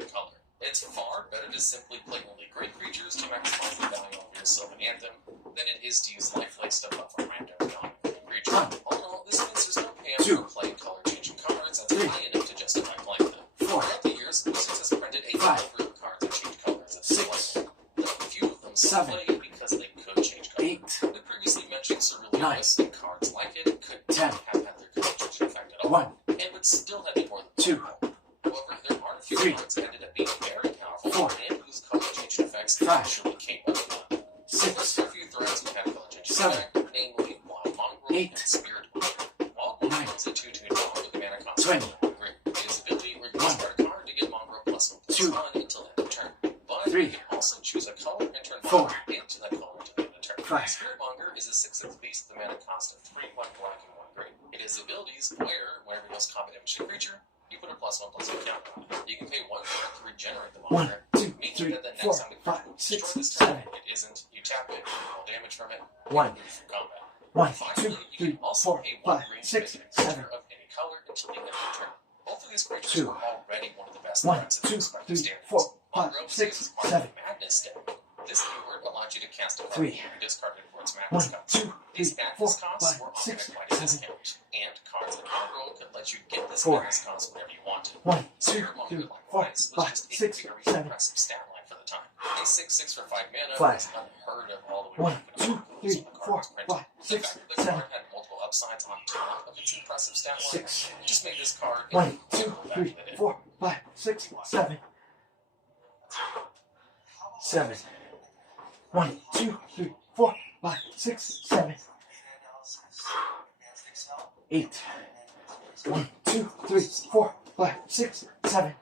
right color. It's far better to simply play only green creatures to maximize the value of your Sylvan Anthem than it is to use lifeless to buff a random non-green creature. All in all, this means there's no payout for playing color-changing cards that's high enough to justify playing them. Throughout the years, Wizards has printed a number of cards that change colors at display. A few of them still play because they could change color. The previously mentioned Cerulean and cards like it could not have had their color-changing effect at all, and would still have been more than 2. However, there are a few cards that ended up being very powerful and whose color-changing effects actually came up with them. First, a few threads we had color-changing effect, namely Wild Mongrel and Spirit Mongrel. Wild Mongrel is a 2/2 dog with a mana cost of 1 green. It is ability where you discard a card to get Mongrel +1/+1 until end of turn. But you can also choose a color and turn Mongrel into that color until the end of turn. Spirit Monger is a 6/6 beast with a mana cost of 3, 1 black and 1 green. It has abilities where, whenever it deals combat damage to a creature, you put a +1/+1 counter on it. You can pay 1 card to regenerate the Monger, meaning that the next time the creature destroys this turn, it isn't, you tap it, roll damage from it, and move from combat. Finally, you can also pay 1 green to make a creature of any color until the end of the turn. Both of these creatures are already one of the best threats in the respective standards. Mongrel is part of the Madness deck. This keyword allowed you to cast a card you discarded for its Madness cost. These Madness costs were often at quite a discount, and cards like Mongrel could let you get this Madness cost whenever you wanted. Spirit Monger, likewise, was just a very impressive stat line for the time. A 6/6 for 5 mana was unheard of all the way back when Mongrel was printed. The fact that the card had multiple upsides on top of its impressive stat line just made this card incredible back in the day. 4, 5, 6, 7. 7. 1, 2, 3, 4, 5, 6, 7. 8. 1, 2, 3, 4, 5, 6, 7.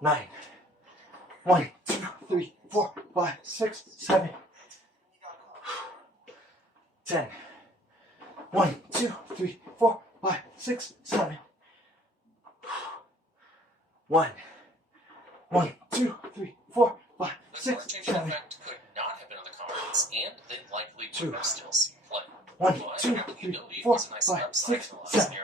9. 1, 2, 3, 4, 5, 6, 7. 10. 1, 2, 3, 4, 5, 6, 7. 1. 1, 2, 3, 4, 5, 6, 7. Effect could not have been on the cards, and they likely would have still seen play. 1, 2, 3, 4, 5, 6, 7.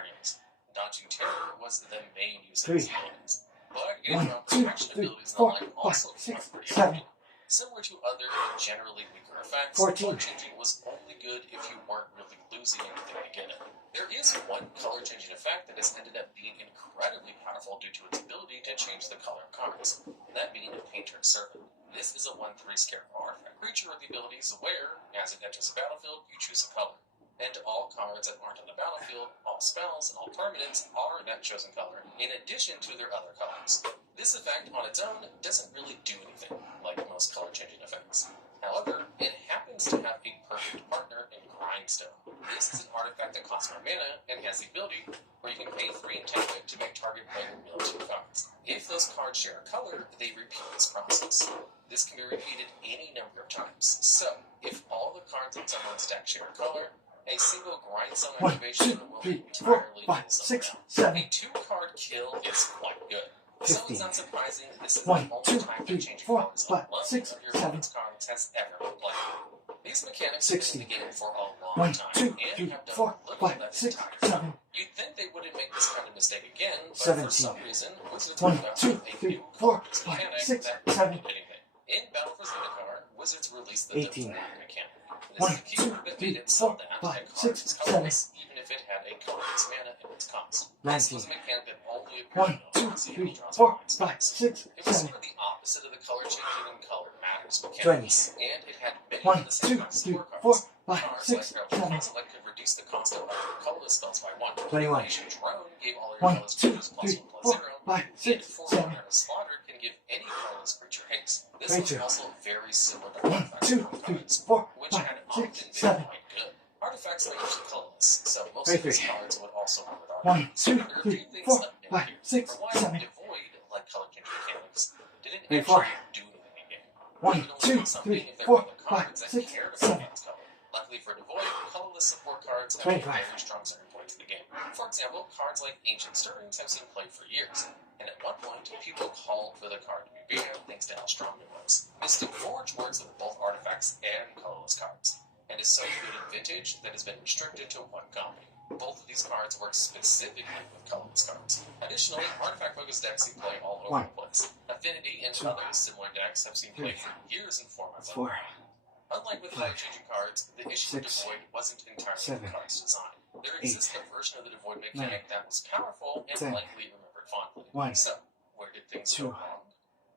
Dodging Terror was the main use of these abilities. But getting 1, around 2, protection 3, abilities in 4, the line 5, also 6, pretty 7. important. Similar to other, generally weaker effects, 14. color changing was only good if you weren't really losing anything to get it. There is one color changing effect that has ended up being incredibly powerful due to its ability to change the color of cards, that being a Painter's Servant. This is a 1/3 scarecrow artifact creature with the abilities where, as it enters the battlefield, you choose a color. And all cards that aren't on the battlefield, all spells, and all permanents are that chosen color, in addition to their other colors. This effect on its own doesn't really do anything, like most color-changing effects. However, it happens to have a perfect partner in Grindstone. This is an artifact that costs 1 mana, and has the ability where you can pay 3 and tap it to make target player mill 2 cards. If those cards share a color, they repeat this process. This can be repeated any number of times. So, if all the cards in someone's deck share a color, a single Grindstone 1, activation 2, will 3, 4, entirely 5, kill 6, someone. 7. A 2-card kill is quite good. So 15. it's not surprising this is 1, the only 2, time 3, that changing 4, colors 5, alone 6, of your 7. opponent's cards has ever been played. These mechanics 60. have been in the game for a long 1, time 2, and 3, have done 4, little 5, that 6, entire 7. time. You'd think they wouldn't make this kind of mistake again, but 17. for some reason, Wizards 1, came out 2, with a 3, new 4, colors 5, mechanic 6, that 7. did anything. In Battle for Zendikar, Wizards released the 18. Devoid mechanic. This 1, is a keyword 2, that 3, made it so 4, that 5, a card 6, was 7. colorless, even if it had a colorless mana in its cost. This 19. was a mechanic that only 1, appeared 2, in Eldrazi 3, Eldrazi 4, Alliance 5, decks. 6, It was 7. sort of the opposite of the color changing and color matters 20. mechanics, and it had many 1, of the same 2, kinds of 3, scorecards. 4, 5, Cards 6, like 7. Intellect could reduce the cost of other colorless spells by 1. 21. Nation Drone gave all your 1, colorless 2, creatures 3, +1/+0. 4, 5, And 6, 7. Forerunner Slaughter can give any colorless creature haste. This 22. was also very similar to 1, artifacts 2, from 3, cards, 4, which 5, had often 6, been 7. quite good. Artifacts are usually colorless, so most 23. of these cards would also run with 1, artifacts. 2, There are a 3, few things 4, left in 5, here. 6, For one, 7. Devoid, like color changing mechanics, didn't 24. actually do anything in game. 1, You could only 2, do something 3, if there 4, were other 5, cards that 6, cared about 7. that color. Luckily for Devoid, colorless support cards have 25. very strong starting points in the game. For example, cards like Ancient Stirrings have seen play for years, and at one point, people called for the card to be banned thanks to how strong it was. Mystic Forge works with both artifacts and colorless cards, and is so good in Vintage that has been restricted to one copy. Both of these cards work specifically with colorless cards. Additionally, artifact-focused decks see play all over 1, the place. Affinity and 2, other similar decks have seen play 3, for years in formats. 4, Unlike with 5, color-changing cards, the issue with 6, Devoid wasn't entirely 7, the card's design. There 8, exists a version of the Devoid mechanic that was powerful and 10, likely remembered fondly. 1, So, where did things 2, go wrong?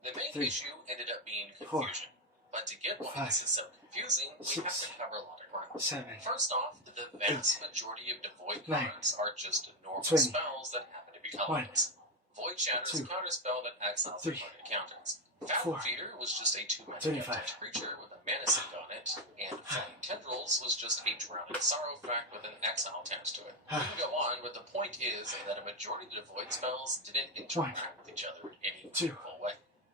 The main 3, issue ended up being 4, confusion. But to get why 5, this is so confusing, we 6, have to cover a lot of ground. 7, First off, the vast majority of Devoid 9, cards are just normal 20, spells that happen to be colorless. Void Shatter is a 2, counterspell that exiles 3, the target counters. 4, Fountain Feeder was just a 2-mana 25, death creature with a mana sink on it, and Flying Tendrils was just a Drowning Sorrow effect with an exile attached to it. We can go on, but the point is that a majority of the Devoid spells didn't interact with each other in any 2, meaningful way.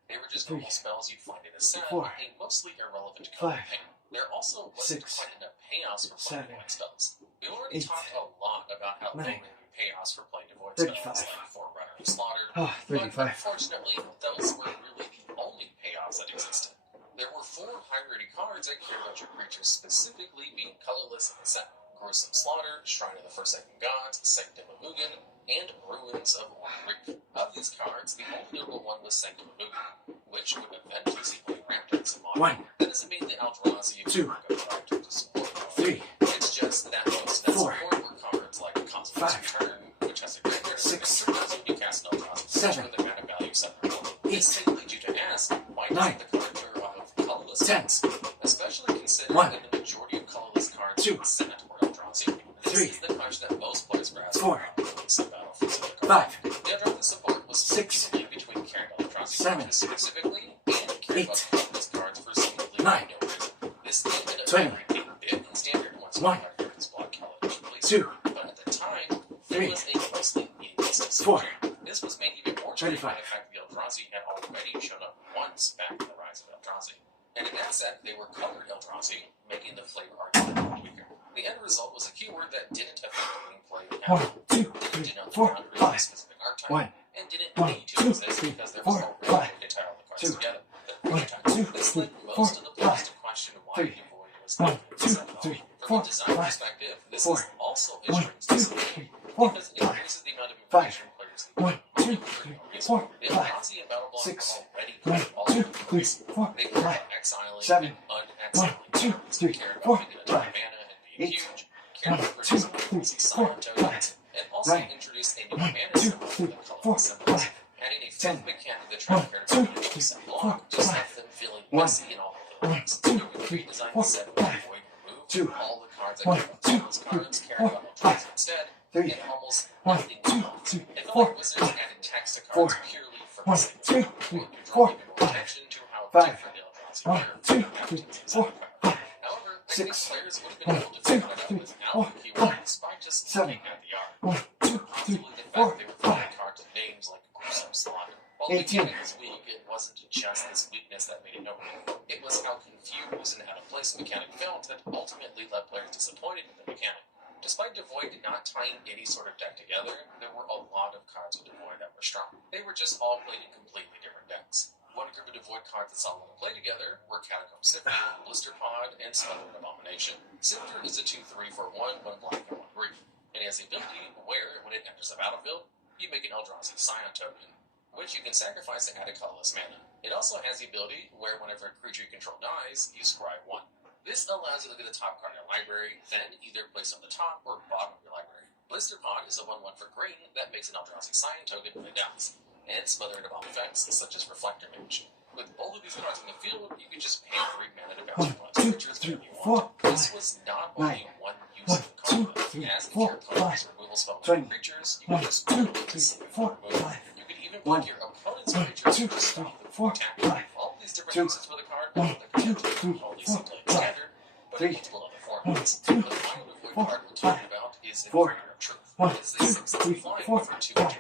They were just 3, normal spells you'd find in a set, 4, with a mostly irrelevant color 5, paint. There also wasn't 6, quite enough payoffs for playing 7, Devoid spells. We've already 8, talked a lot about how 9, low payoffs for playing Devoid 35, spells like Forerunner and Slaughter, oh, but 35, unfortunately, those were really the only payoffs that existed. There were 4 high-rated cards that cared about your creatures specifically being colorless in the set. Gruesome Slaughter, Shrine of the Forsaken Gods, Sanctum of Ugin, and Ruins of Orgrimmar. Of these cards, the only notable one was Sanctum of Ugin, which would eventually see play Raptors in modern. 1, That doesn't mean the Eldrazi 2, would go Raptors to support them. 3, It's just that most that 4, support were cards like Cosmos 5, Return, which has a graveyard 6, when you cast an Eldrazi 7, with a mana value 7. 8, This may lead you to ask, why 9, doesn't the card turn off of colorless 10, decks? Especially considering 1, that the majority of colorless cards 2, in the set were Eldrazi. This 3, is the card that most players grasp 4, in some battle for some other card. 5, The Eldrazi support was 6, split between caring about Eldrazi 7, cards specifically and caring 8, about colorless cards for seemingly 9, no reason. This ended up 20, being a bit in standard once 1, Warcraft's Blood College released. 2, But at the time, 3, it was a mostly meaningless 4, decision. This was made even more true 25, by the fact that the Eldrazi had already shown up once back in the Rise of Eldrazi. And in that set, they were colored Eldrazi, making the flavor argument much weaker. The end result was a keyword that didn't affect gameplay 1, 2, didn't 3, denote the 4, boundary of a 5, specific archetype, 1, and didn't 1, need to 2, exist 3, because there 4, was already 5, a way to tie all the cards 2, together. 1, 2, This 3, led 4, most of the players 5, to question why 3, Devoid was 1, not 2, set at all. 3, From 4, a design 5, perspective, this 4, is also a 1, strength 2, disadvantage 3, 4, because it 5, increases the amount of 5, information players need. 1, 2, 3, 4, The 5, Eldrazi and Battle Block 6, were already 1, all 2, over the 3, place. 4, They cared 5, about exiling 7, and 1, unexiling 2, cards, 3, cared 4, about making a ton of 5, mana and being 8, huge, cared 1, about 2, producing 3, crazy 4, silent tokens, 5, and also 9, introduced a new 1, mana 2, symbol 3, with 4, colorless symbols. 5, Adding a 10, fifth mechanic that 1, tried to 2, create a 3, set 4, block just 5, left them feeling 1, messy and all over the 1, place. 2, You can 3, redesign 4, the set 5, with Void remove 2, all the cards that 1, care about 2, colorless 3, cards, caring 4, about 5, Eldrazi instead, 3, and almost 1, nothing 2, else. 3, It felt 4, like Wizards 5, added text to 4, cards purely for the 1, sake of 2, it. 3, To draw 4, even more 5, attention to how 5, different the Eldrazi 1, were 2, from 3, inhabitants of 4, Zendikar. 5, However, I think 6, players would have been 1, able to 2, figure it out 3, without 4, the keyword 5, despite just 7, looking at the art. 1, 2, 3, Possibly the 4, fact they were throwing 5, cards with names like Gruesome Slaughter. While the 18, mechanic was weak, it wasn't just this weakness that made it notable. It was how confused and out of place the mechanic felt that ultimately left players disappointed in the mechanic. Despite Devoid not tying any sort of deck together, there were a lot of cards with Devoid that were strong. They were just all played in completely different decks. One group of Devoid cards that saw them play together were Catacomb Sifter, Blister Pod, and Smothered Abomination. Sifter is a 2/3 for 1 black and 1 green. And it has the ability where, when it enters the battlefield, you make an Eldrazi Scion token, which you can sacrifice to add a colorless mana. It also has the ability where whenever a creature you control dies, you scry 1. This allows you to look at the top card in your library, then either place on the top or bottom of your library. Blister Pod is a 1/1 for green that makes an Eldrazi Scion token when it dies, and Smothered Abomination effects such as Reflector Mage. With both of these cards in the field, you can just pay 3 mana to bounce your creatures whenever you want. This was not only one use of the card, as if your opponent's removal spell with creatures, you could just put it to see if you remove. You could even put your opponent's creatures to stop them from attacking. All of these different uses for the card, the card only simply standard, but in multiple other formats. The final Devoid card we're talking about is Inferno of Truth. It is a 6/6 flying for 2 black.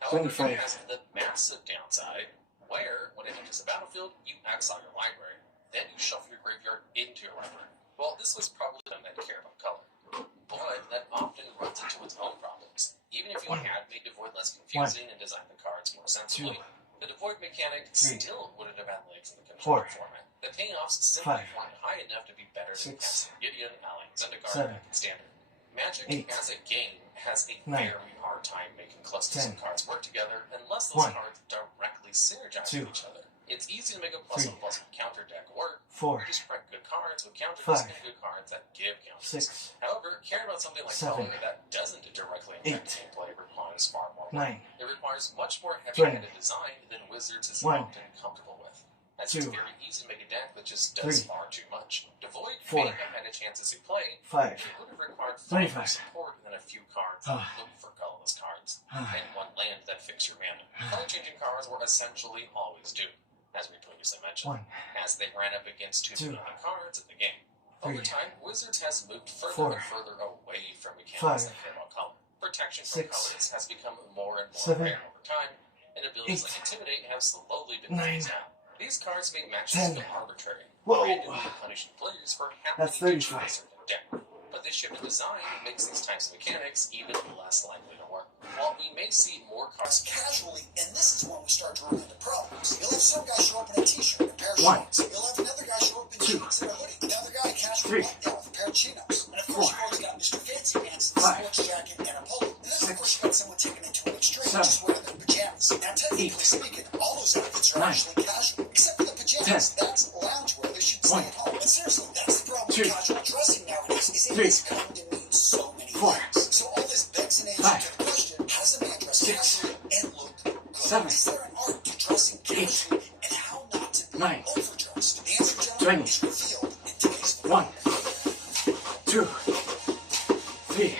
However, it has the massive downside where, when it enters the battlefield, you exile your library. Then you shuffle your graveyard into your library. Well, this was probably done that care about color, but that often runs into its own problems. Even if you had made Devoid less confusing and designed the cards more sensibly, the Devoid mechanic still wouldn't have had legs in the controlled format. The payoffs simply weren't high enough to be better than casting Gideon, Alliance, Zendikar, and Standard. Magic, 8, as a game, has a 9, very hard time making close to 10, some cards work together unless those 1, cards directly synergize 2, with each other. It's easy to make a plus 3, on plus counter deck work. 4, You just print good cards with counters 5, and good cards that give counters. 6, However, caring about something like 7, color that doesn't directly impact 8, gameplay requires far more work. 9, It requires much more 20, heavy-handed design than Wizards is 1, often comfortable with. As 2, it's very easy to make a deck that just does 3, far too much. Devoid 4, may have had a chance as a play, 5, it would have required far more 25, support than a few cards that look for colorless cards, and one land that fix your mana. Color-changing cards were essentially always doomed, as we previously mentioned, 1, as they ran up against too 2, many cards in the game. 3, Over time, Wizards has moved further 4, and further away from mechanics 5, that care about color. Protection 6, from colors has become more and more 7, rare over time, and abilities 8, like Intimidate have slowly been 9, phased out. These cards make matches 10. feel arbitrary, Whoa. randomly punishing players for That's happening to 35. choose a certain deck. But this shift in design makes these types of mechanics even less likely to work. While we may see more cards casually, and this is when we start to run into problems. You'll have some guy show up in a t-shirt and a pair of 1, shorts. You'll have another guy show up in 2, jeans and a hoodie. Another guy casually 3, walk down with a pair of chinos. And of course, 4, you've always got Mr. Fancy Pants in a 5, sports jacket and a polo. And then, of course, 6, you've got someone taking it to an extreme, 7, just wearing their pajamas. Now, technically 8, speaking, all those outfits are 9, actually casual, except for the pajamas. 10, That's loungewear. They should 1, stay at home. But seriously, that's the problem 2, with casual dressing nowadays, is it 3, has come to mean so many 4, things. So all this begs an answer 5, to the question, how does a man dress 6, casually and look good? 7, Is there an art to dressing 8, casually and how not to be 9, overdressed? The answer, gentlemen, 20, is revealed in today's video. 1, 2, 3,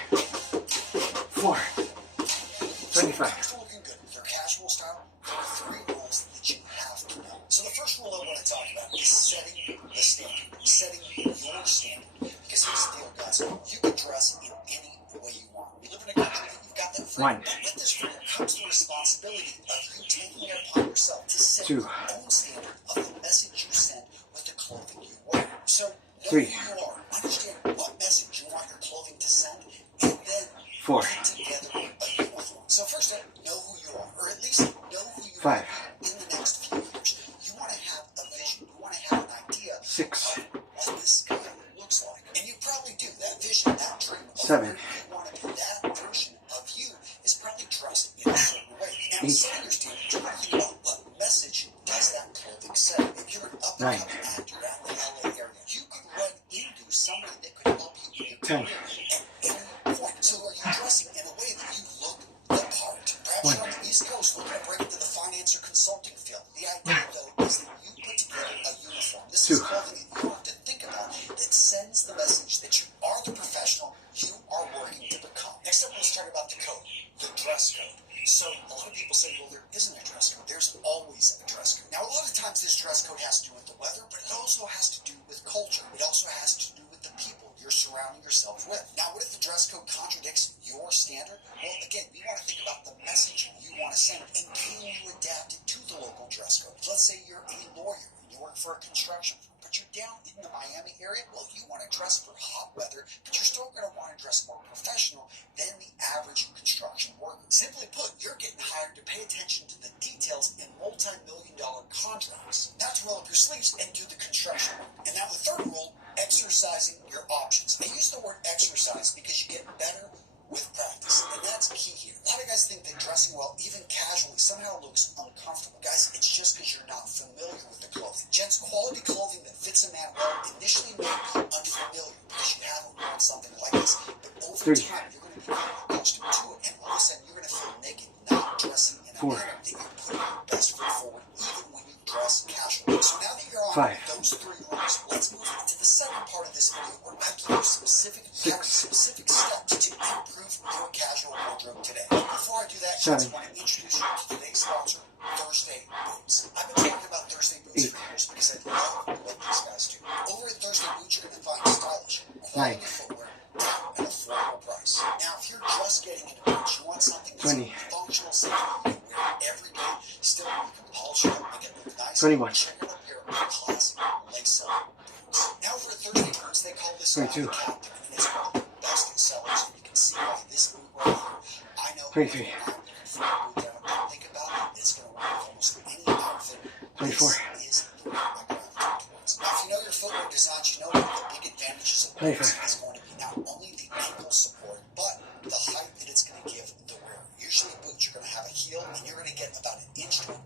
4, So when it 25. comes to looking good with your casual style, there are 3 rules that you have to know. So the first rule I want to talk about is setting the standard. Setting your standard. Because here's the deal, guys. You can dress in any way you want. We live in a country that you've got that freedom. 1, But with this freedom comes the responsibility of you taking it upon yourself to set 2, your own standard of the message you send with the clothing you wear. So know 3, who you are. Understand what message you want your clothing to send, and then 4, put together a uniform. So first, know who you are, or at least know who you 5, want to be in the next few years. You want to have a vision. You want to have an idea 6, of what this guy looks like. And you probably do. That vision, that dream of 7, who you want to be, that version of you is probably dressed in a certain way. Now, 8, setting your standard, you want to think about what message does that clothing say. If you're an 9, up-and-coming actor out in the LA area, you could run into somebody that could help you in your 10, career at any point. So are you dressing in a way that you look the part? Perhaps 1, you're on the East Coast looking to break into the finance or consulting field. The idea, though, is that you put together a uniform. This 2, is clothing that you have to think about that sends the message that you are the professional you are working to become. Next up, let's talk about the code, the dress code. So a lot of people say, well, there isn't a dress code. There's always a dress code. Now, a lot of times this dress code has to do with the weather, but it also has to do with culture. It also has to do with the people you're surrounding yourself with. Now, what if the dress code contradicts your standard? Well, again, we want to think about the message you want to send, and can you adapt it to the local dress code? Let's say you're a lawyer and you work for a construction firm, but you're down in the Miami area. Well, you want to dress for hot weather, but you're still going to want to dress more professional than the average construction worker. Simply put, you're getting hired to pay attention to the details in multi-million-dollar contracts, not to roll up your sleeves and do the construction work. And now the third rule, exercising your options. I use the word exercise because you get better with practice, and that's key here. A lot of guys think that dressing well, even casually, somehow looks uncomfortable. Guys, it's just because you're not familiar with the clothing. Gents, quality clothing that fits a man well initially may be unfamiliar because you haven't worn something like this, but over 3, time, you're going to become accustomed to it, and all of a sudden, you're going to feel naked, not dressing in a 4, manner that you're putting your best foot forward, even when you dress casually. So now that you're on 5, those 3 rules, let's move into the second part of this video where I give you specific 6, steps to improve your casual wardrobe today. But before I do that, I 7, just want to introduce you to today's sponsor, Thursday Boots. I've been talking about Thursday Boots 8, for years because I love what these guys do. Over at Thursday Boots, you're going to find stylish, 9, quality footwear at an affordable price. Now, if you're just getting into boots, you want something that's 20, functional, something you can wear every day, still you can polish it up, make it look nice. 21, Check out a pair of classic lace-up boots. Now, over at Thursday Boots, they call this style 22, the captain, and it's one of the best sellers, and you can see why this boot right here. I know 23, I'm looking for a boot that I think about it, it's going to work with almost any outfit. 24, This is the boot I gravitate towards. Now, if you know your footwear designs, you know one of the big advantages of boots 25, is going to be not only the ankle support,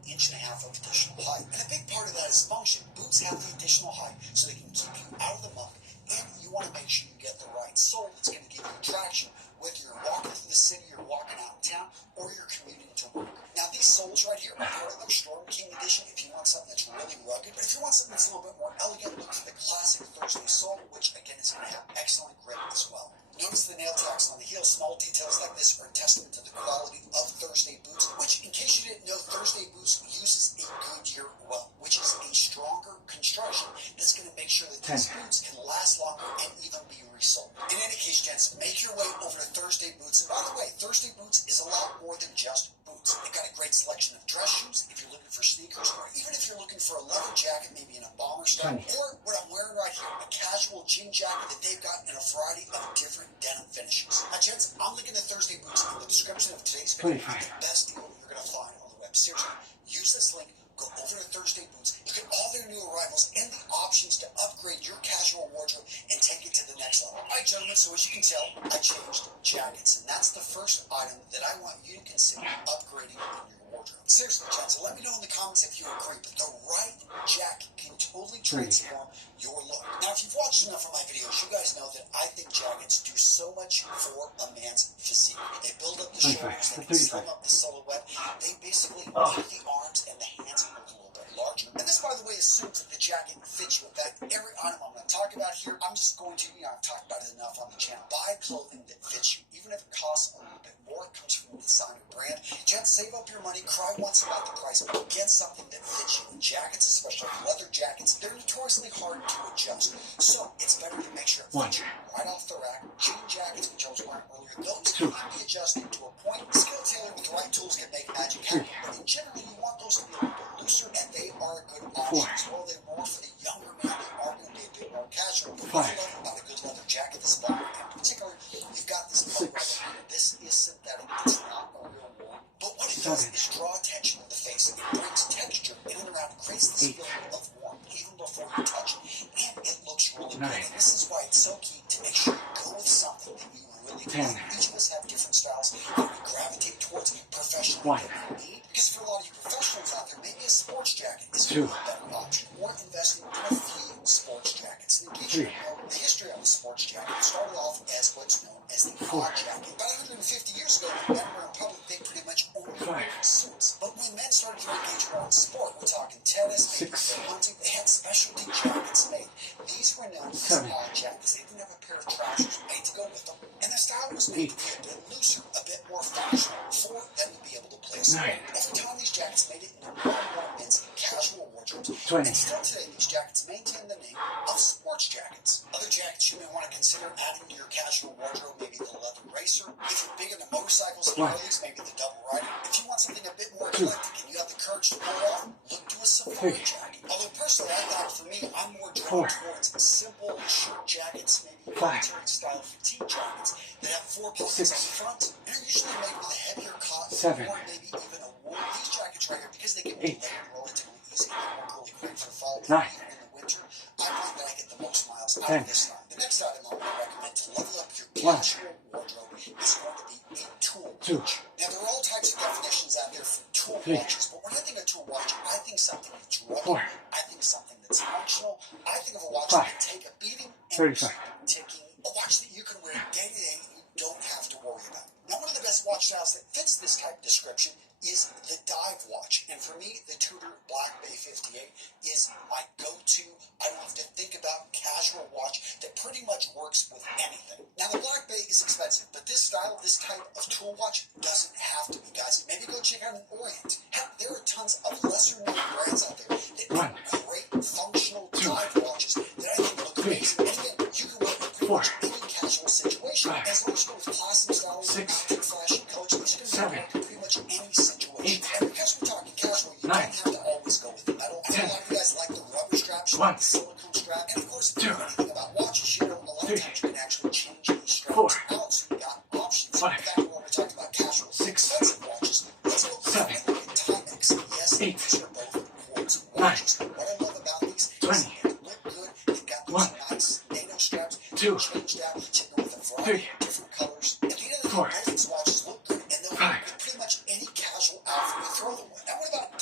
inch to 1.5 inches of additional height. And a big part of that is function. Boots have the additional height so they can keep you out of the muck, and you want to make sure you get the right sole that's going to give you traction, whether you're walking through the city, you're walking out in town, or you're commuting to work. Now, these soles right here are part of their Storm King edition if you want something that's really rugged. But if you want something that's a little bit more elegant, look for the classic Thursday sole, which again is going to have excellent grip as well. Notice the nail tacks on the heel. Small details like this are a testament to the quality of Thursday boots, which, in case you didn't know, Thursday boots uses a Goodyear welt, which is a stronger construction that's going to make sure that these boots can last longer and even be resoled. In any case, gents, make your way over to Thursday Boots. And by the way, Thursday Boots is a lot more than just boots. They've got a great selection of dress shoes if you're looking for sneakers, or even if you're looking for a leather jacket, maybe in a bomber style, or what I'm wearing right here, a casual jean jacket that they've got in a variety of different denim finishes. Now, gents, I'm linking to Thursday Boots in the description of today's video. It's the best deal you're going to find on the web. Seriously, use this link. Go over to Thursday Boots, look at all their new arrivals and the options to upgrade your casual wardrobe and take it to the next level. All right, gentlemen, so as you can tell, I changed jackets, and that's the first item that I want you to consider upgrading in your wardrobe. Seriously, gents, let me know in the comments if you agree, but the right jacket can totally transform your look. Now, if you've watched enough of my videos, you guys know that I think jackets do so much for a man's physique. They build up the shoulders, they can slim up the silhouette, they basically make the arms and the hands look a little bit larger. And this, by the way, assumes that the jacket fits you. In fact, every item I'm going to talk about here, I'm just going to, I've talked about it enough on the channel. Buy clothing that fits you. Even if it costs a little bit more, it comes from a designer brand. Gents, save up your money, cry once about the price, but get something that fits you. And jackets, especially leather jackets, they're notoriously hard to adjust. So it's better to make sure it fits you right off the rack. Jean jackets, which I was wearing earlier, those can be adjusted to a point. Skill tailor with the right tools can make magic happen. But in general, you want those to be a little bit looser, and they are a good option. While they're more for the younger man, they are going to be a bit more casual. But what I love about a good leather jacket this fall, in particular, you've got this part right here. This is synthetic. It's not a real wool. But what it does is draw attention to the face. It brings texture in and around, creates this feeling of warmth even before you touch it. And it looks really good. And this is why it's so key to make sure you go with something that you really like. Each of us have different styles that we gravitate towards professionally that we need. Because for a lot of you professionals out there, maybe a sports jacket is a better option. Or investing in a few sports jackets. And in case you don't know the history of a sports jacket, it started off as what's known as the quad jacket. About 150 years ago, when men were in public, they pretty much only wore suits. But when men started to engage more in sport, we're talking tennis, maybe hunting, they had specialty jackets made. These were known as quad jackets. They didn't have a pair of trousers made to go with them. And the style was made to be a bit looser, a bit more functional for them to be able to play a sport. Over time, these jackets made it into more and more men's casual wardrobes. And still today, these jackets maintain the name of sports jackets. Other jackets you may want to consider adding to your casual wardrobe, maybe the leather racer. If you're big into motorcycles and Harleys, maybe the double rider. If you want something a bit more eclectic and you have the courage to pull it off, look to a safari jacket. Although personally, I thought for me, I'm more drawn towards simple shirt jackets, maybe military-style fatigue jackets that have 4 pockets on the front and are usually made with a heavier cotton or maybe even a wool. These jackets right here, because they can be layered relatively easy, they work really great for fall and even in the winter. I find that I get the most miles out of this style. The next item I want to recommend to level up your casual wardrobe is going to be a tool watch. Now, there are all types of definitions out there for tool watches, but when I think of tool watch, I think something that's rugged, I think something that's functional, I think of a watch that can take a beating and keep ticking, a watch that you can wear day to day and you don't have to worry about. Now, one of the best watch styles that fits this type of description is the dive watch. And for me, the Tudor Black Bay 58 is my go-to, I don't have to think about casual watch that pretty much works with anything. Now, the Black Bay is expensive, but this style, this type of tool watch doesn't have to be, guys. Maybe go check out an Orient. Heck, there are tons of lesser-known brands out there that make great functional dive watches that I think look amazing. And again, you can wear it pretty much any casual situation. As long as you go with class and style, not fashion coach, these are going to be pretty much any situation. And because we're talking casual, you don't have to always go with the metal. I know a lot of you guys like the rubber straps, you like the silicone strap. And of course, if you know anything about watches, you know a lot of times you can actually change these straps out, so you've got options. In fact, when we're talking about casual, expensive watches, let's go look at Timex. Yes, these are both quartz watches. What I love about these is they look good. They've got these nice NATO straps. You can change out to go with a variety of different colors. At the end of the day, both these watches look good, and they'll work with pretty much any casual outfit you throw them with. Now, what about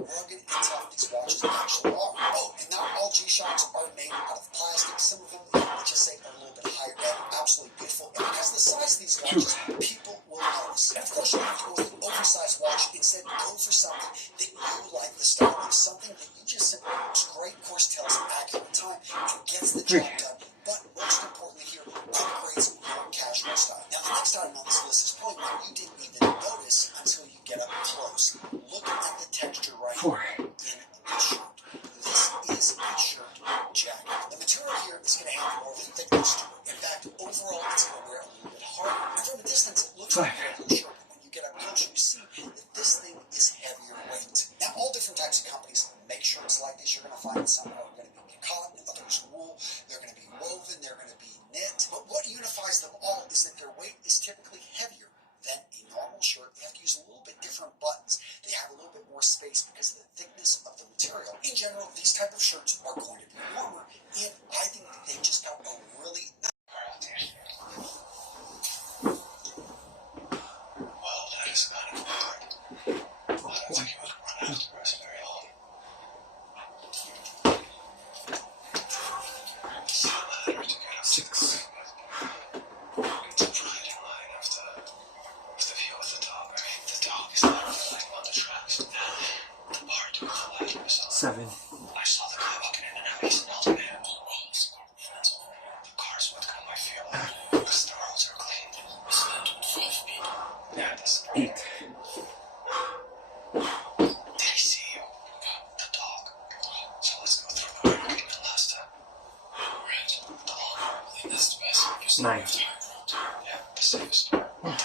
rugged and tough these watches actually are. Oh, and not all G-Shocks are made out of plastic. Some of them, let's just say, are a little bit higher end, absolutely beautiful. And because of the size of these watches, people will notice. And of course, you don't have to go with an oversized watch. Instead, go for something that you like the style of, something that you just simply looks great, of course, tells an accurate time, and gets the job done. But most importantly here, upgrades your casual style. Now, the next item on this list is probably one you didn't even notice until you get up close. Look at the texture right here in this shirt. This is a shirt jacket. The material here is going to have more of a thickness to it. In fact, overall, it's going to wear a little bit harder. And from a distance, it looks like a regular shirt. But when you get up close, you see that this thing is heavier weight. Now, all different types of companies make shirts like this. You're going to find some are going to be cotton, others wool. They're going to be woven. They're going to be knit. But what unifies them all is that their weight is typically heavier than a normal shirt. They have to use a little bit different buttons. They have a little bit more space because of the thickness of the material. In general, these type of shirts are going to be warmer, and I think that they just got a really well, that is kind of hard. I don't think you would run after us very long. It's a ladder to get up 6. It's a pride in line of the view of the dog. I mean, the dog is literally like on the tracks. The part of the ladder is on. 7. I saw the guy walking in and out. He's an old man. The cars would come, I feel like, because the roads are clean. Yeah, that's 8. Did he see you? The dog. So let's go through the parking lot last time. Right. The long road in this space. 9. Yeah, the safest. The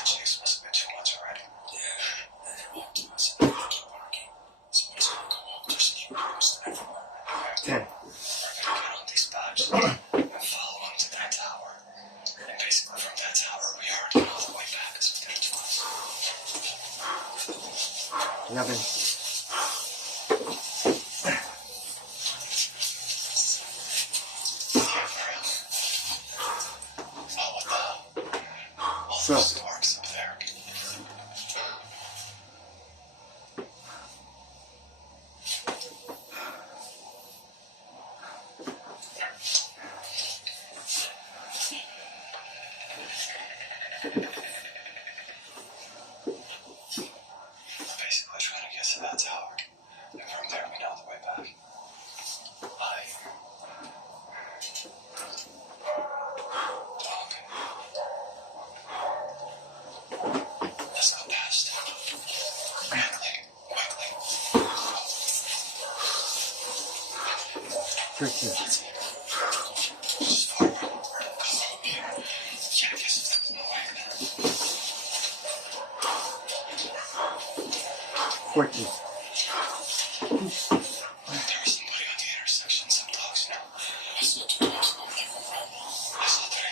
chase must have been too much already. Yeah. And they walked to us. Parking. Somebody's gonna go walk. There's news everywhere. 10. We're gonna get on these badges and follow them to that tower. And basically from that tower, we already know the way back because we did it twice. 11. Oh, what the hell? All So. those sparks up there. Basically trying to get to that tower. And from there we know the way back. Let's go past. Quickly. 13. Just forward. Yeah, I guess if there's no way then. 14. There was somebody on the intersection, some dogs now. I saw 2 dogs moving around. I saw 3.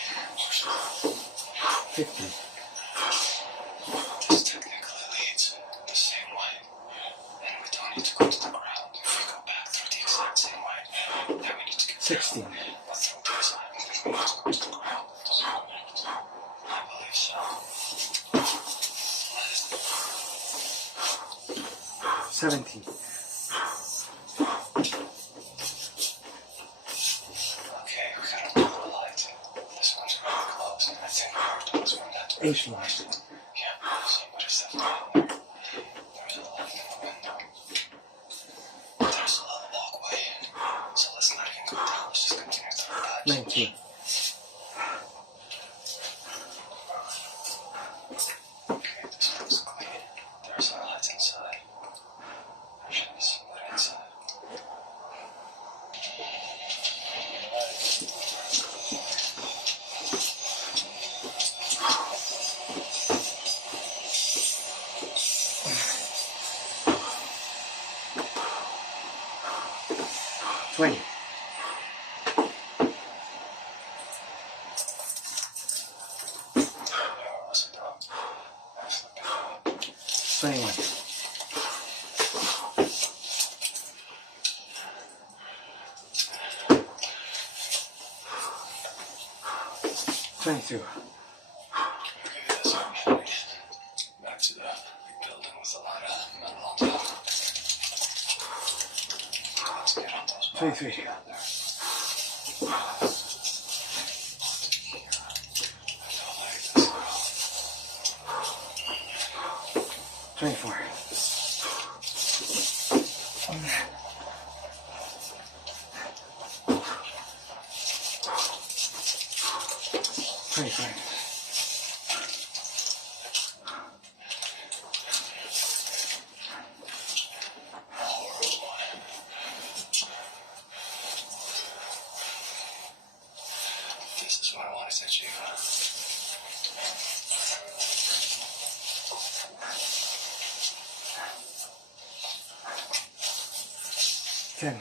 15. This technically leads the same way. And we don't need to go to the ground. If we go back through the exact same way, then we need to get 16. but through this side, we need to go to the ground. I believe so. 17. Okay, we gotta pull the light. This one's really close, and I think we heard those from that 18. direction. Yeah, somebody's definitely in there. There's a light in the window. There's a little walkway, so let's not even go down. Let's just continue through that. 19. Okay, this looks clean. There's a light inside. There should be somebody inside. 20. 21. 22. Back to the big building with a lot of metal on top. 23. 24. 25. This is what I wanted to achieve. 10.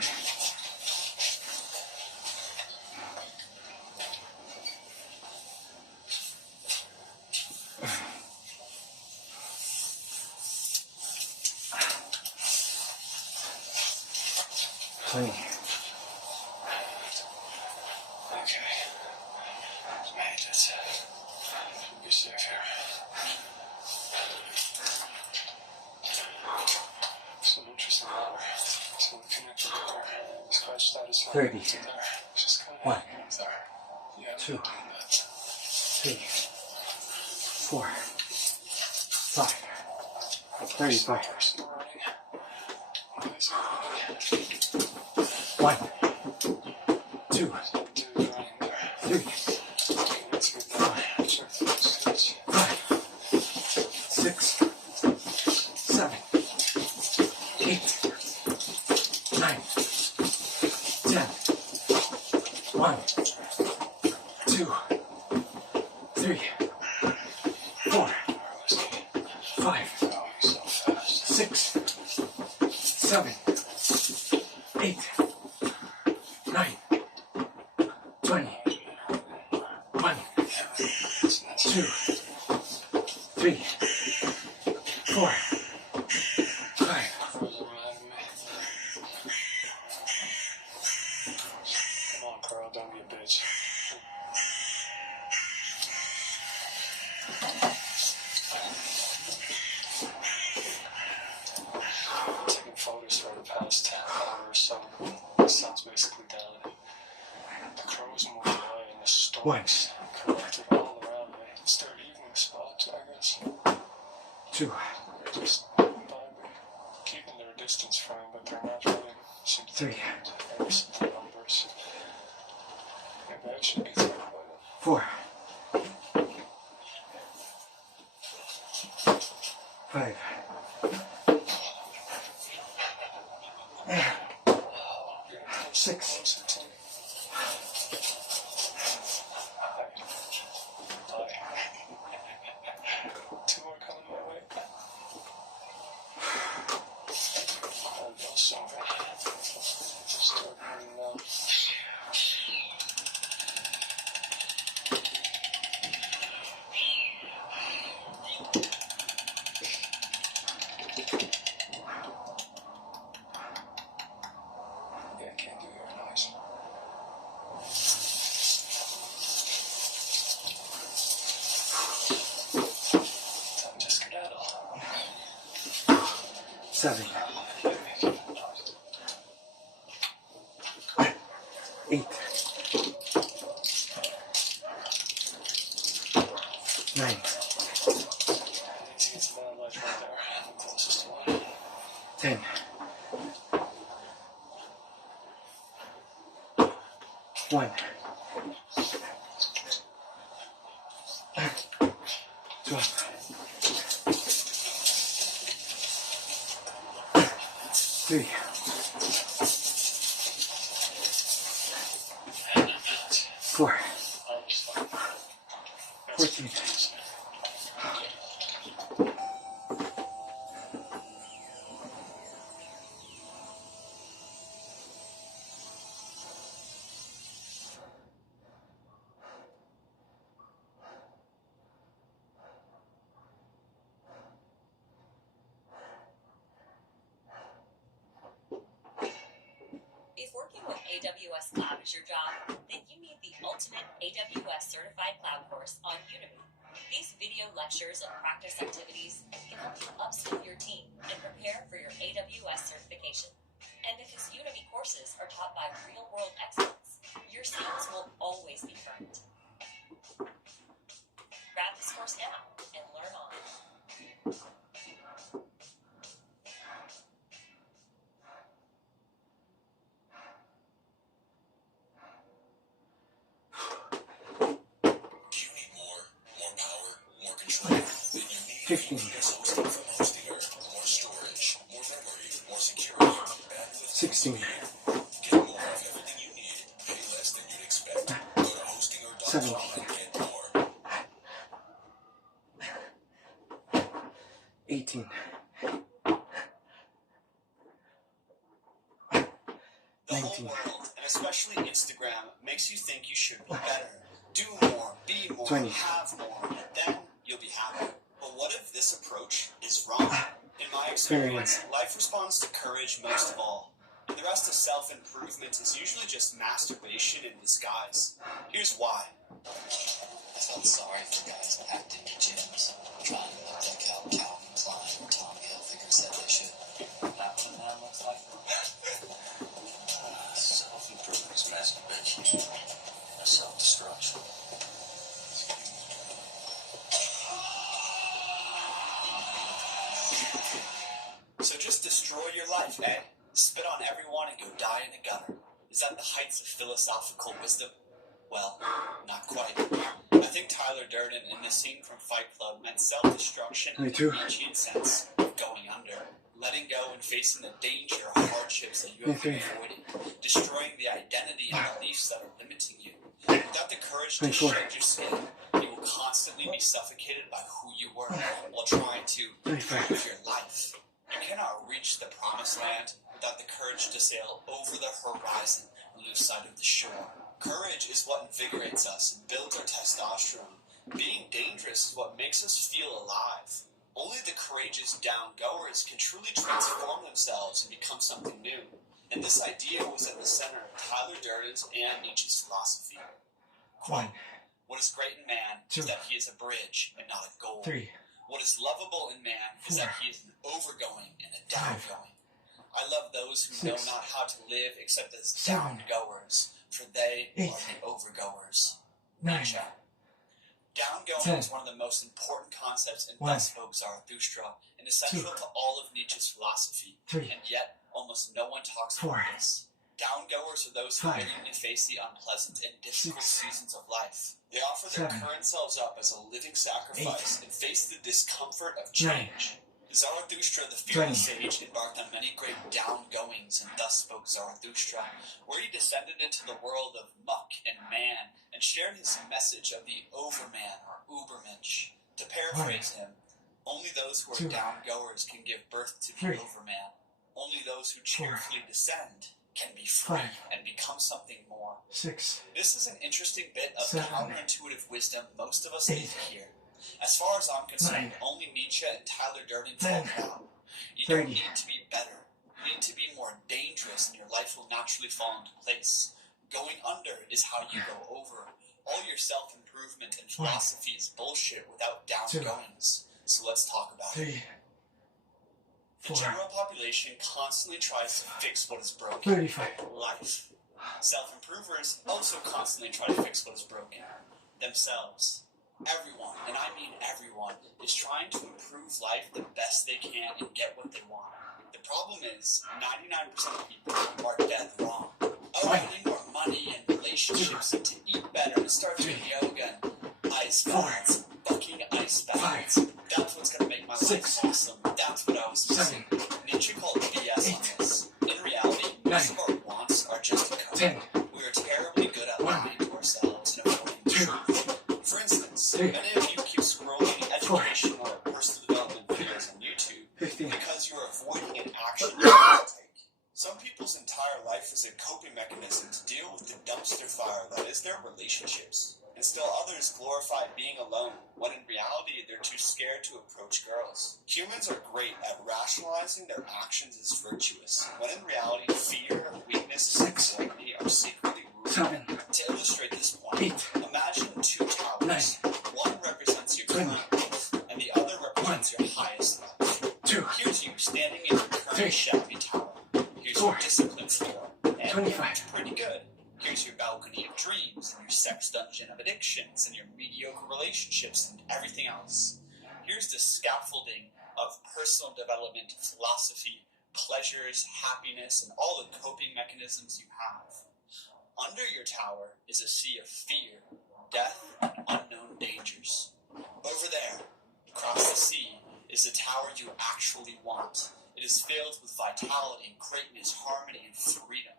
20. Okay. Made it. Be safe here. Some interesting water. So we connect with her. Scratch status. 30. Just kind of 1, there. Yeah. 2, 3, 4, 5, 35. 1, 2, 3, 4, 5, 6, 7, 8, 9, 10. 1, 2, 3, 4, 5, 6, 7, 8, 9, 20. 1, 2, 3, 4, 5. Come on, Carl, don't be a bitch. Taking photos for the past 10 hours or so. The sun's basically down. The crows moved away and the storms collected all around me. It's their evening spot, I guess. 2, They're just vibing, keeping their distance from me, but they're not really. 3, The numbers. Maybe I should be thinking about it. 4, 5, 6, Closer to me. Hi. Two are coming my way. Cold bill something. Start running now. Yeah, I can't do your noise. Time to skedaddle. 7, 8, 9, It's bad life right there. The closest one. 10. 1, 12, 3, 4, 14. If working with AWS Cloud is your job, then you need the ultimate AWS Certified Cloud course on Udemy. These video lectures and practice activities can help you upskill your team and prepare for your AWS certification. And because Udemy courses are taught by real-world experts, your skills will always be current. Grab this course now and learn on. Do you need more power, more control? Then you need 15. VPS hosting from Hostinger. More storage, more memory, more security, bandwidth, 16. Get more of everything you need. Pay less than you'd expect. Go to hostinger.com 17. and get more. 18. The 19. whole world, and especially Instagram, makes you think you should be better. Do more, be more, 20. have more, and then you'll be happy. But what if this approach is wrong? In my experience, life responds to courage most of all. And the rest of self-improvement is usually just masturbation in disguise. Here's why. I felt sorry for guys packed into gyms, trying to look like how Calvin Klein or Tommy Hilfiger said they should. That's what man looks like. Self-improvement is masturbation. Self-destruction. So just destroy your life, eh? Spit on everyone and go die in a gutter. Is that the heights of philosophical wisdom? Well, not quite. I think Tyler Durden in the scene from Fight Club meant self-destruction in the 22. Nietzschean sense of going under, letting go and facing the danger or hardships that you have been 23. avoiding, destroying the identity and beliefs that are limiting you. Without the courage to 24. shed your skin, you will constantly be suffocated by who you were while trying to 25. live your life. You cannot reach the promised land without the courage to sail over the horizon and lose sight of the shore. Courage is what invigorates us and builds our testosterone. Being dangerous is what makes us feel alive. Only the courageous down-goers can truly transform themselves and become something new. And this idea was at the center of Tyler Durden's and Nietzsche's philosophy. 1, What is great in man is that he is a bridge and not a goal. 3, What is lovable in man is that he is an overgoing and a downgoing. I love those who know 6, not how to live except as 7, downgoers, for they 8, are the overgoers. 9, Nietzsche. Downgoing 10. is one of the most important concepts in 1, thus spoke Zarathustra and is central 2, to all of Nietzsche's philosophy, 3, and yet almost no one talks 4, about this. Downgoers are those who 5, willingly face the unpleasant and difficult 6, seasons of life. They offer their 7, current selves up as a living sacrifice 8, and face the discomfort of 9, change. Zarathustra, the fearless sage, embarked on many great downgoings and thus spoke Zarathustra, where he descended into the world of muck and man and shared his message of the overman or ubermensch. To paraphrase him, only those who are 2, downgoers can give birth to the 3, overman. Only those who 4, cheerfully descend can be free 5, and become something more. 6, This is an interesting bit of 7, counterintuitive wisdom most of us 8, need to hear. As far as I'm concerned, 9, only Nietzsche and Tyler Durden 10, talk about. You 30. don't need to be better. You need to be more dangerous and your life will naturally fall into place. Going under is how you go over. All your self-improvement and philosophy is bullshit without downgoings. So let's talk about it. 3, The 4, general population constantly tries to fix what is broken. 35. Life. Self-improvers also constantly try to fix what is broken. Themselves. Everyone, and I mean everyone, is trying to improve life the best they can and get what they want. The problem is, 99% of people are dead wrong. Oh, I need more money and relationships and to eat better and start doing yoga and ice baths, fucking ice baths. That's what's going to make my life awesome. That's what I was missing. Nietzsche called BS on this. In reality, most of our wants are just a code. 10, We are terribly good at lying to ourselves and avoiding the truth. For instance, many of you keep scrolling educational or personal development videos on YouTube 15, because you are avoiding an action you want to take. Some people's entire life is a coping mechanism to deal with the dumpster fire that is their relationships. And still others glorify being alone, when in reality they're too scared to approach girls. Humans are great at rationalizing their actions as virtuous, when in reality fear, weakness, and anxiety are secretly rooted. 7, To illustrate this point, 8, imagine two towers. 9, One represents your 20. current life, and the other represents your highest life. 2, Here's you standing in your current 3, shabby tower. Here's 4, your discipline floor. And 25. it's pretty good. Here's your balcony of dreams, and your sex dungeon of addictions, and your mediocre relationships, and everything else. Here's the scaffolding of personal development, philosophy, pleasures, happiness, and all the coping mechanisms you have. Under your tower is a sea of fear, death, and unknown dangers. Over there, across the sea, is the tower you actually want. It is filled with vitality, greatness, harmony, and freedom.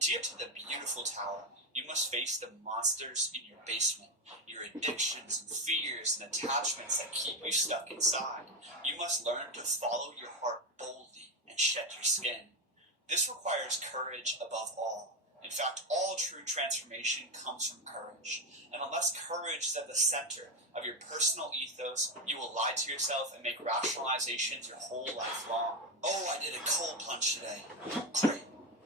To get to the beautiful tower, you must face the monsters in your basement, your addictions and fears and attachments that keep you stuck inside. You must learn to follow your heart boldly and shed your skin. This requires courage above all. In fact, all true transformation comes from courage. And unless courage is at the center of your personal ethos, you will lie to yourself and make rationalizations your whole life long. Oh, I did a cold plunge today. Great.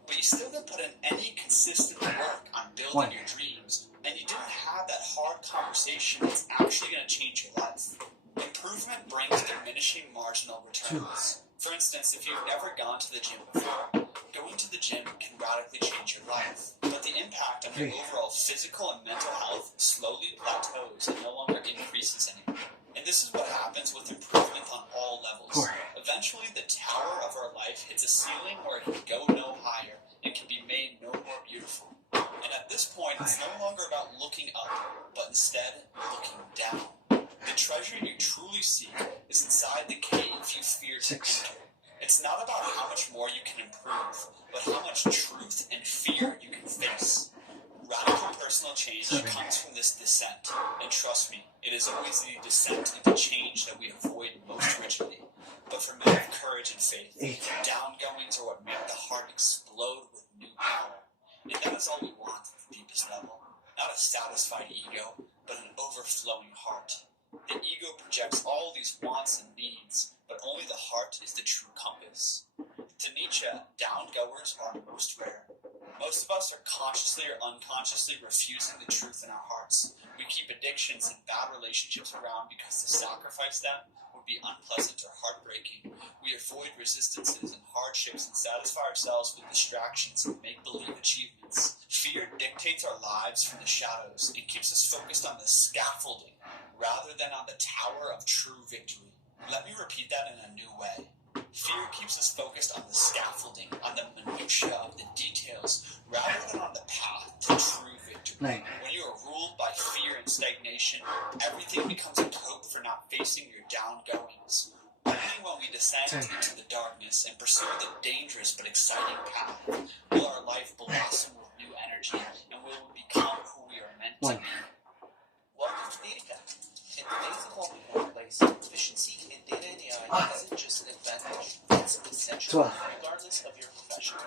But you still didn't put in any consistent work on building your dreams, and you didn't have that hard conversation that's actually going to change your life. Improvement brings diminishing marginal returns. For instance, if you've never gone to the gym before, going to the gym can radically change your life. But the impact on your overall physical and mental health slowly plateaus and no longer increases anymore. And this is what happens with improvement on all levels. Eventually, the tower of our life hits a ceiling where it can go no higher and can be made no more beautiful. And at this point, it's no longer about looking up, but instead looking down. The treasure you truly seek is inside the cave you fear to enter. It's not about how much more you can improve, but how much truth and fear you can face. Radical personal change comes from this descent, and trust me, it is always the descent into change that we avoid most rigidly. But for men of courage and faith, downgoings are what make the heart explode with new power. And that is all we want at the deepest level. Not a satisfied ego, but an overflowing heart. The ego projects all these wants and needs, but only the heart is the true compass. To Nietzsche, downgoers are most rare. Most of us are consciously or unconsciously refusing the truth in our hearts. We keep addictions and bad relationships around because to sacrifice them would be unpleasant or heartbreaking. We avoid resistances and hardships and satisfy ourselves with distractions and make-believe achievements. Fear dictates our lives from the shadows and keeps us focused on the scaffolding rather than on the tower of true victory. Let me repeat that in a new way. Fear keeps us focused on the scaffolding, on the minutiae of the details, rather than on the path to true victory. When you are ruled by fear and stagnation, everything becomes a cope for not facing your downgoings. Only when we descend into the darkness and pursue the dangerous but exciting path will our life blossom with new energy and we will become who we are meant to be. Welcome to Data. In today's evolving workplace, efficiency in data and AI isn't just an advantage, it's essential, regardless of your profession.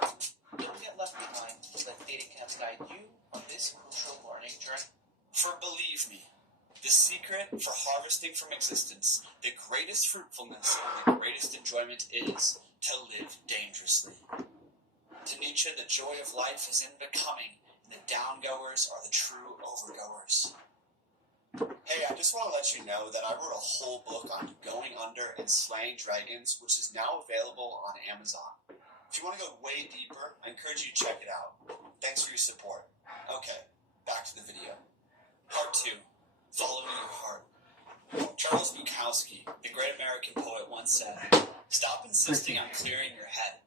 Don't get left behind. Let DataCamp guide you on this crucial learning journey. For believe me, the secret for harvesting from existence, the greatest fruitfulness and the greatest enjoyment is to live dangerously. To Nietzsche, the joy of life is in becoming, and the downgoers are the true overgoers. Hey, I just want to let you know that I wrote a whole book on going under and slaying dragons, which is now available on Amazon. If you want to go way deeper, I encourage you to check it out. Thanks for your support. Okay, back to the video. Part 2, Following Your Heart. Charles Bukowski, the great American poet, once said, "Stop insisting on clearing your head.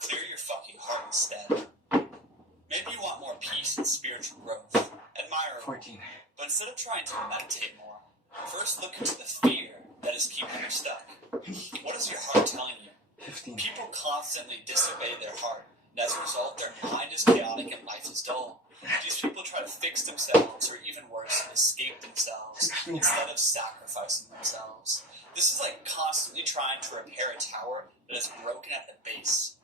Clear your fucking heart instead." Maybe you want more peace and spiritual growth. Admirable. 14. But instead of trying to meditate more, first look into the fear that is keeping you stuck. What is your heart telling you? 15. People constantly disobey their heart, and as a result, their mind is chaotic and life is dull. These people try to fix themselves, or even worse, escape themselves, instead of sacrificing themselves. This is like constantly trying to repair a tower that is broken at the base.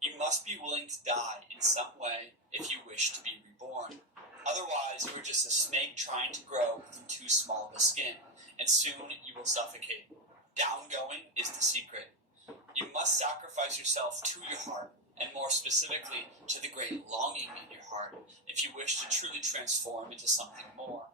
You must be willing to die in some way if you wish to be reborn. Otherwise, you are just a snake trying to grow within too small of a skin, and soon you will suffocate. Downgoing is the secret. You must sacrifice yourself to your heart, and more specifically, to the great longing in your heart, if you wish to truly transform into something more.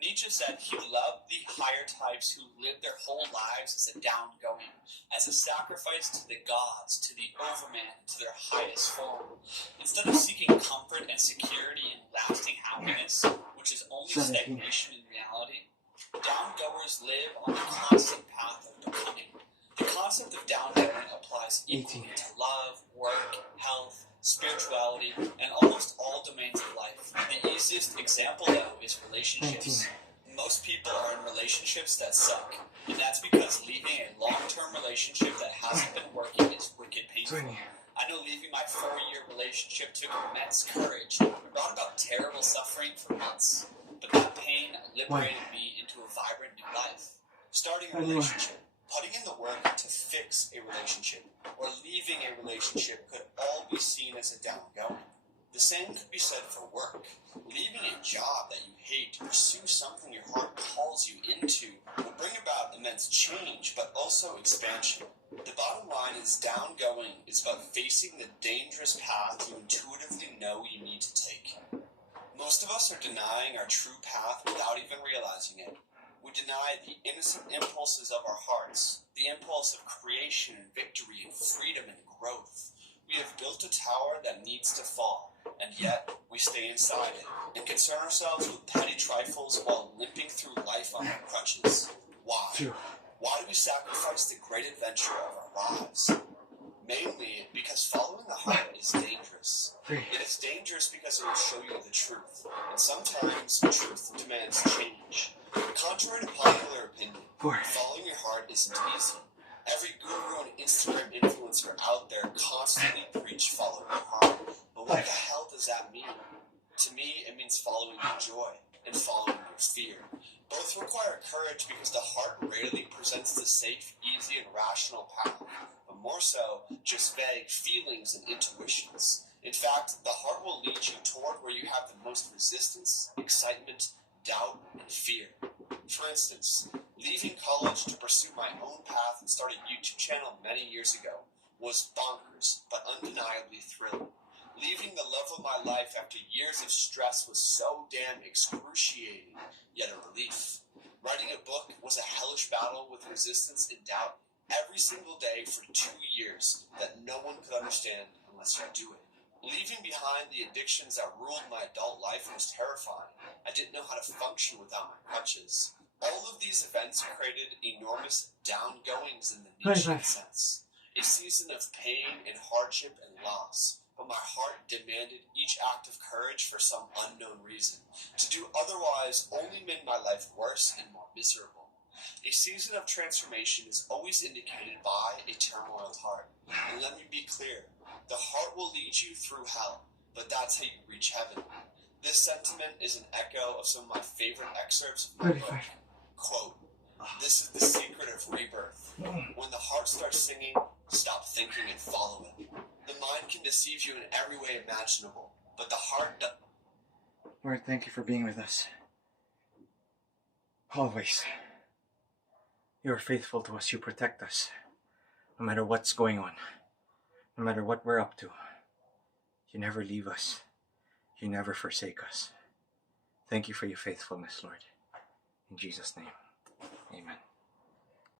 Nietzsche said he loved the higher types who lived their whole lives as a downgoing, as a sacrifice to the gods, to the overman, to their highest form. Instead of seeking comfort and security and lasting happiness, which is only stagnation in reality, downgoers live on the constant path of becoming. The concept of downgoing applies equally to love, work, health, spirituality, and almost all domains of life. The easiest example, though, is relationships. Most people are in relationships that suck, and that's because leaving a long-term relationship that hasn't been working is wicked painful. I know leaving my 4-year relationship took immense courage and brought about terrible suffering for months, but that pain liberated me into a vibrant new life. Starting a relationship, putting in the work to fix a relationship, or leaving a relationship could all be seen as a downgoing. The same could be said for work. Leaving a job that you hate to pursue something your heart calls you into will bring about immense change, but also expansion. The bottom line is downgoing is about facing the dangerous path you intuitively know you need to take. Most of us are denying our true path without even realizing it. We deny the innocent impulses of our hearts, the impulse of creation and victory and freedom and growth. We have built a tower that needs to fall, and yet we stay inside it and concern ourselves with petty trifles while limping through life on our crutches. Why? Why do we sacrifice the great adventure of our lives? Mainly because following the heart is dangerous. It is dangerous because it will show you the truth, and sometimes truth demands change. Contrary to popular opinion, following your heart isn't easy. Every guru and Instagram influencer out there constantly preach follow your heart. But what the hell does that mean? To me, it means following your joy and following your fear. Both require courage because the heart rarely presents the safe, easy, and rational path, but more so, just vague feelings and intuitions. In fact, the heart will lead you toward where you have the most resistance, excitement, doubt, and fear. For instance, leaving college to pursue my own path and start a YouTube channel many years ago was bonkers, but undeniably thrilling. Leaving the love of my life after years of stress was so damn excruciating, yet a relief. Writing a book was a hellish battle with resistance and doubt every single day for 2 years that no one could understand unless you do it. Leaving behind the addictions that ruled my adult life was terrifying. I didn't know how to function without my crutches. All of these events created enormous downgoings in the Nietzschean sense. A season of pain and hardship and loss. But my heart demanded each act of courage for some unknown reason. To do otherwise only made my life worse and more miserable. A season of transformation is always indicated by a turmoiled heart. And let me be clear, the heart will lead you through hell, but that's how you reach heaven. This sentiment is an echo of some of my favorite excerpts of my book. Quote, "This is the secret of rebirth. When the heart starts singing, stop thinking and follow it. The mind can deceive you in every way imaginable, but the heart does." Lord, thank you for being with us. Always. You are faithful to us. You protect us. No matter what's going on. No matter what we're up to. You never leave us. You never forsake us. Thank you for your faithfulness, Lord. In Jesus' name, amen.